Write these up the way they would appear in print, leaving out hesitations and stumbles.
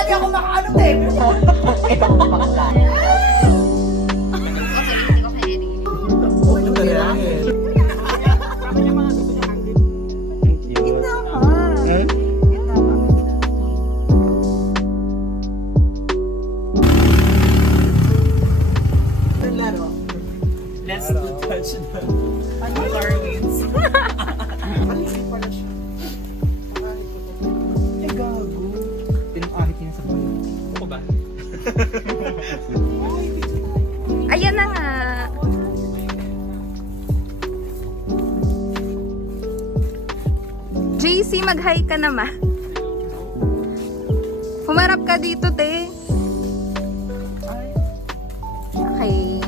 Kaya di ako makaano, eh. Ito ko makala. Let's do touchdown. Ano Darwins? Maliit pala siya. Eh, gago. Pinang-ahit niya sa pala. Ako ba? Ayan na nga. JC, mag-hi ka naman. Humarap ka dito, te. Okay.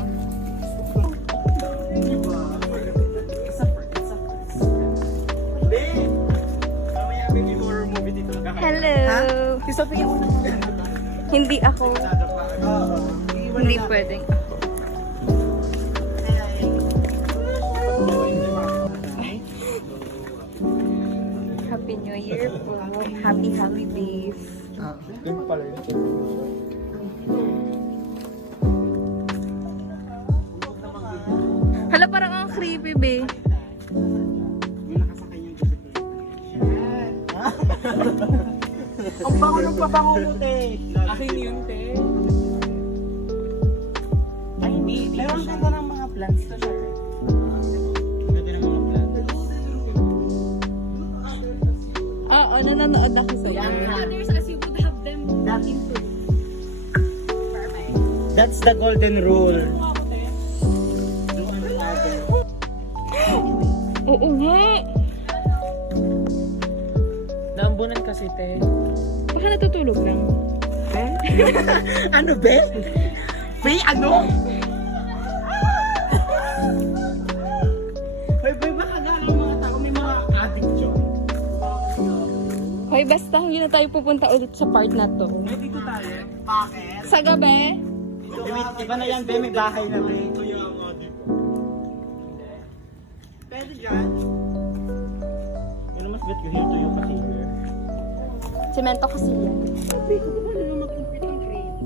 Hello. Sabi ko na. Hindi ako. Hindi pwedeng ako. Happy New Year po. Happy holidays. Yun pala yun. Hala, parang ang creepy, be. Ang bango ng pabango mo, te. Akin yun, te. Ay, hindi. Pero ang ganda ng mga plants to, sir. Ganda ng mga plants. Oo, nanonood ako sa Others as you would have them that into. That's the golden rule. Oo nga. Naambunan kasi, te. Baka natutulog lang. Ano, be? Be, ano? Hoy, boy, baka nga ang mga tao may mga addict dyan. Hoy, basta hindi na tayo pupunta ulit sa part na to. May dito tayo. Bakit? Sa gabi? Iba na yan, be. May bahay na, be. Pwede dyan. Pero mas bet ko here to yung kasi here. Semento kasi yan. Sabi ko, paano na mag-complete ang grade?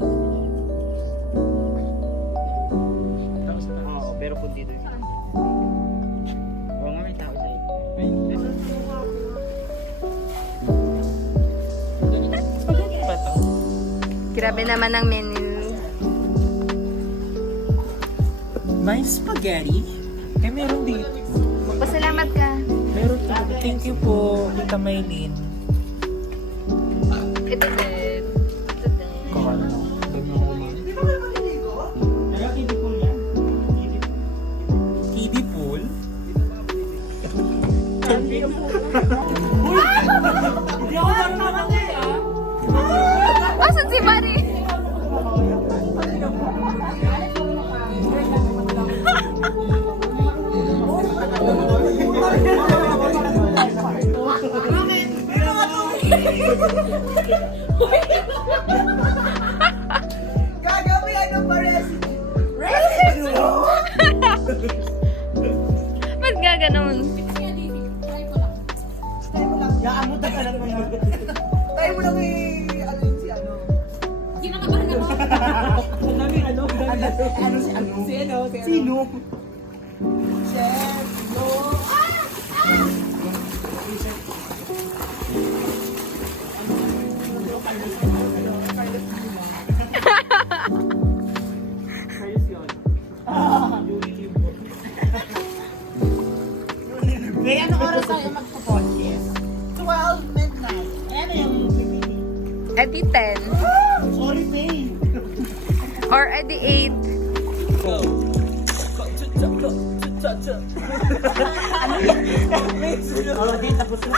Oo, pero kung dito yun. Oo nga, may tao sa iyo. Pa to? Grabe naman ang menu. May spaghetti? Eh, meron dito. Magpasalamat ka. Meron dito. Thank you po, Tita Maylin. Ito din. Ito din. Kaya kiddie pool yan. Kiddie pool? Hindi ako marunong eh, ah. Asan si Marie? Gagabi, ano pa recipe? Ba't nga ganun? Yaan mo tagalan mo yun. Tayo mo lang ano yun si ano. Kinakabahan ako. Ang dami ano? Ano si ano? Si ano? Sino? Chef, no. Ayos yun. Kaya anong oras tayo magpo-podcast? 12 midnight. Ano yung pipili? Edi 10. Sorry, Faye. Or edi 8. Go. Oh, di tapos na.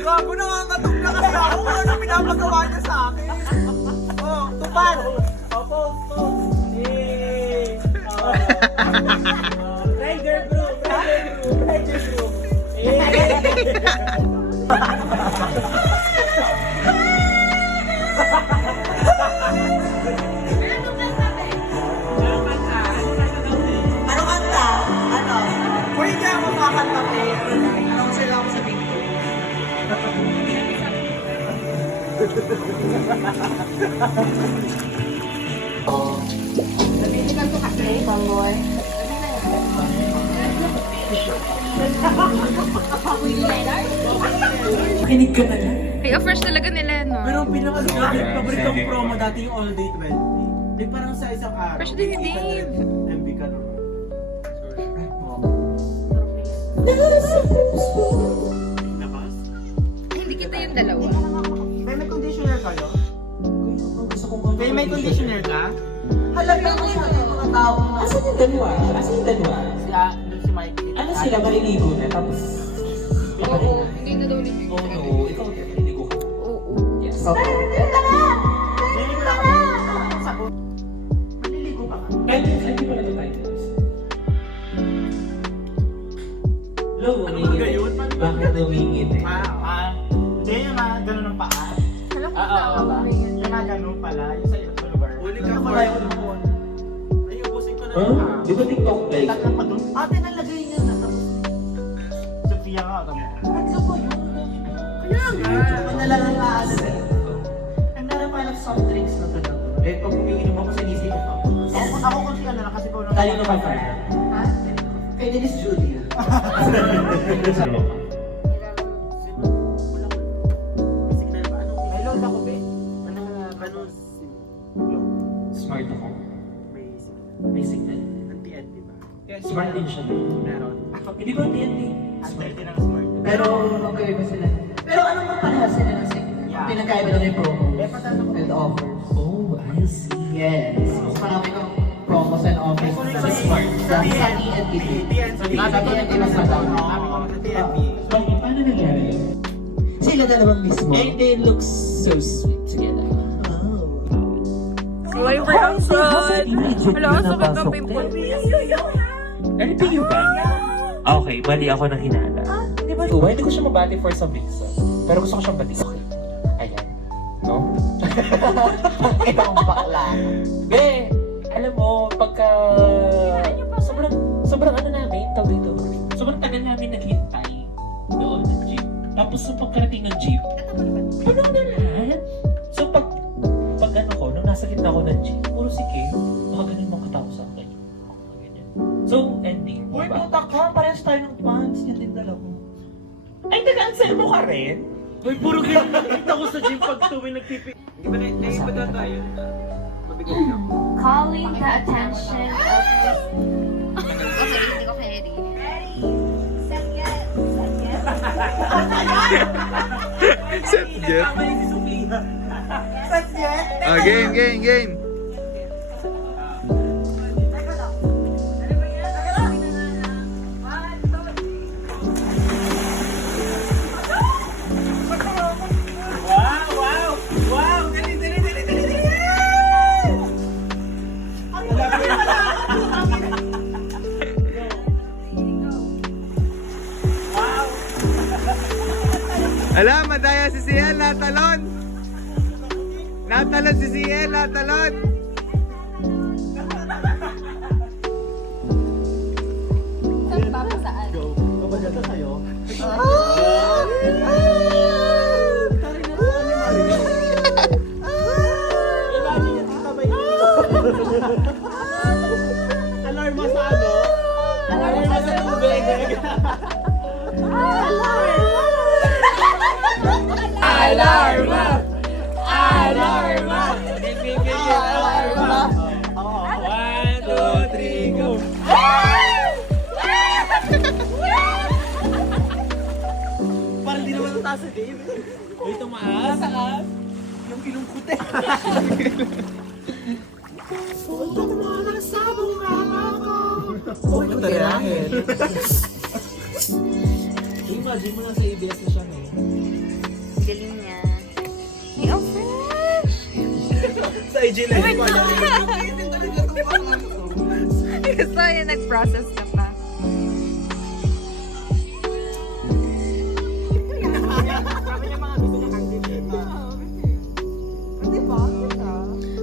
Gago, nangangatog na kasi ako. Ano pinapagawa niya sa akin? Oh, tupad. Opo. Rider group. Ano kanta? Ano? Uy, hindi ako kakanta. Ano sila ako sa video? Nabibigyan ko kasi, bangboy. Kinig ka na lang. Ay, offers talaga nila, no? Pero ang pinaka-favorite kong promo dati yung All Day 20. Di parang sa isang araw. Fresh din ni Dave. MB ka naman. Ay, hindi kita yung dalawa. May conditioner kayo? May conditioner ka? Halata ko sa mga tao. Asan yung dalawa? Si Mike. Ano sila? Maliligo na tapos... Oo, hindi na daw niligo. Oo, no. Ikaw din. Maliligo ko. Oo. Yes. Maliligo ka ka? Hindi pa nag-titles. Low, gayon? bakit lumingit eh? Hindi yung mga ganun ng paa. Alam ko Oo, ba? Yung mga ganun pala, yung sa ibang lugar. Huli ka pala yung nakuha. Ay, ubusin ko na Huh? Di ba TikTok like? Tatlong pa dun. Ate, nalagay niya na. Tapos, Sophia ka, tama. Ano ba yun? Kaya nga. Manalang na I'm not a fan of soft drinks na to. Eh, pag umiinom ako, sinisip ko. Ako kung siya na lang kasi ko nung... Talino ka pa. Ha? Kay Dennis Judy. May load ako, be. Anong SIM? Smart ako. May SIM. May signal. Anti-NT ba? Smart din siya. Meron. Hindi ko TNT. Anti-NT ng smart. Pero magkaiba sila. Pero anong magpalahas sila ng signal? Yeah. Pinagkaiba lang yung promo. Eh, patalo ko. And offers. Oh, I see. Yes. Mas marami kang promos and offers sa smart. Sa TNT. Sa TNT mas madami. Sa TNT. Paano nangyari yun? Sila dalawang mismo. And they look so sweet together. Why reaction? Wala, sakit ang pimple. Ano ba yun ba? Okay, mali ako ng hinala. Di ba? Hindi ko siya mabati for some reason. Pero gusto ko siyang bati. Okay. Ayan. No? Ibang bakla. Be, alam mo, pagka... Sobrang ano namin, tawag dito. Sobrang tagal namin naghintay doon ng jeep. Tapos sa pagkarating ng jeep, puno na lahat. So pag ano ko, nung nasa gitna ko ng jeep, puro si Kay, mga ganun mga tao sa akin. Ganyan. So, ending. Uy, puta ka! Parehas tayo ng pants. Yan din dalawa. Ay, nag-answer mo ka rin? Uy, puro ganyan nakita ko sa gym pag tuwing nagpipi. Hindi ba naiba na tayo? Mabigat na. Calling the attention of this... Okay, hindi ko carry. Set jet. Tama yung si Sophia. Set jet? Ah, game. Wow! Dali! Alam, madaya si CL, natalon. Natalon si CL, natalon. Saan ba pa saan? Kabagal ka sa'yo? Alarma sa ano? Alarma sa tubig. Alarma! Alarma! Alarma! 1, 2, 3, go! Parang di naman nataas sa Dave. Uy, tumaas. Taas. Yung kilungkot eh. Okay, matarahin. Imagine mo lang sa ABS na siya eh. Galing niya. Ay, oh, fresh! Sa IG na yun. Gusto yun, nag-process ka pa.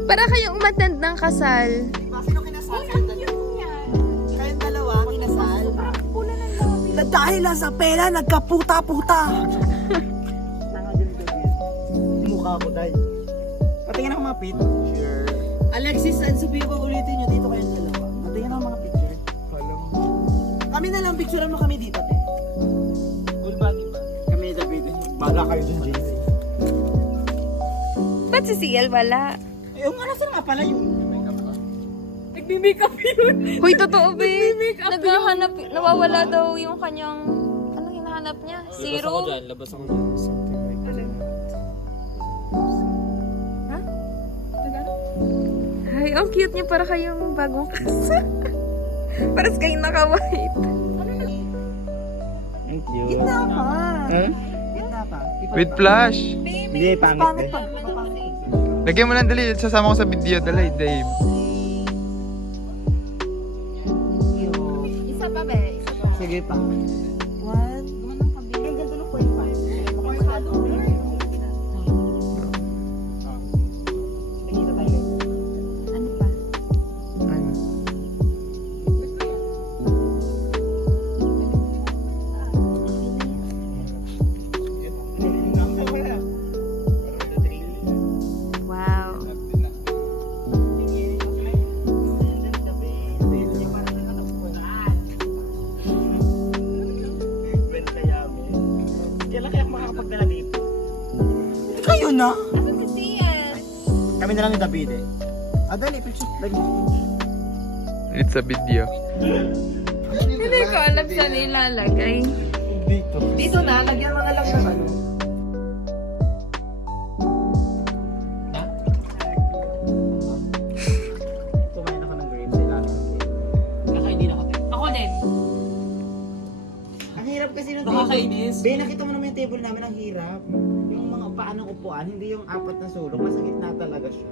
Para kayong umattend ng kasal. Sino kinasal? Kayong dalawa, kinasal? Na dahil lang sa pera, nagkaputa-puta. Mukha mukha ko, Day. Patingin ako mga pit. Sure. Alexis, sabihin ko ulitin nyo, dito kayong dalawa. Patingin ako mga picture. Kami na lang, picturean mo kami dito, te. Full body ba? Kami, David. Bala kayo dun, JC. Ba't si CL wala? Yung ano, saan nga pala yung... Nagbi-makeup yun. Hoy, totoo ba? Naghahanap, nawawala daw yung kanyang, anong hinahanap niya? Zero? Labas ako dyan. Ay, ang cute niya para kayong bagong kasal. Paras kayong naka-white. Thank you. Gitna ka. Gitna pa. With flash. Hindi, pangit eh. Lagyan mo lang dali. Sasama ko sa video. Dali, Dave. Isa pa ba? Isa pa. Sige pa. What? Ang ganda ng 0.5. Tingin na tayo. Ano pa? Wow. Kailan kaya makakapagdala dito? Kayo na? Asan si CL? Kami na lang ni David eh. Dali, picture. Dali. It's a video. Hindi ko alam saan ilalagay. Dito. Dito na, lagyan mo na lang ng ano. Kumain ako ng grapes sa ilalim. Nakainin ako. Ako din. Ang hirap kasi ng Nakakainis. Be, nakita mo naman yung table namin, ang hirap. Yung mga paanong upuan, hindi yung apat na sulok. Nasa gitna talaga siya.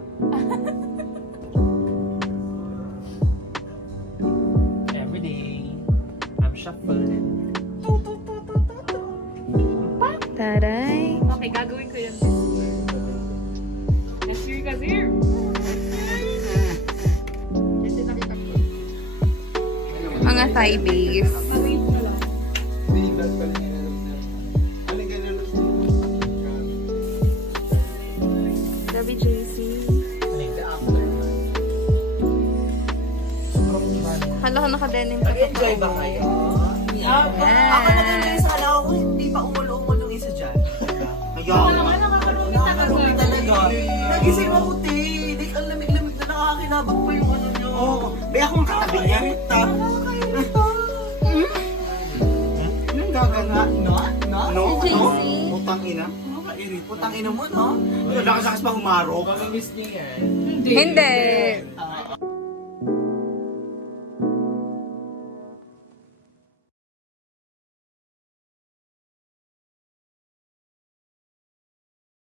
Everyday. I'm shuffling. Taray. Okay, gagawin ko yun. Next year kasi here. Kasi nakita ko. Mga Thai beef. Gabi JC. Hala ko naka-denim pa. Enjoy ba kayo? Ako nag-enjoy sa kala ko, hindi pa umulo-umul yung isa dyan. Kaya ako naman, nakakarumi talaga. Nagising ako, te. Hindi, ang lamig-lamig na nakakinabag pa yung ano nyo. Oo. Be, akong katabi niya. Anong gaganga? No? No? Si JC. Putang ina. Putang ina mo, no? Lakas-lakas pa humarok. Mamimiss niya yan. Hindi.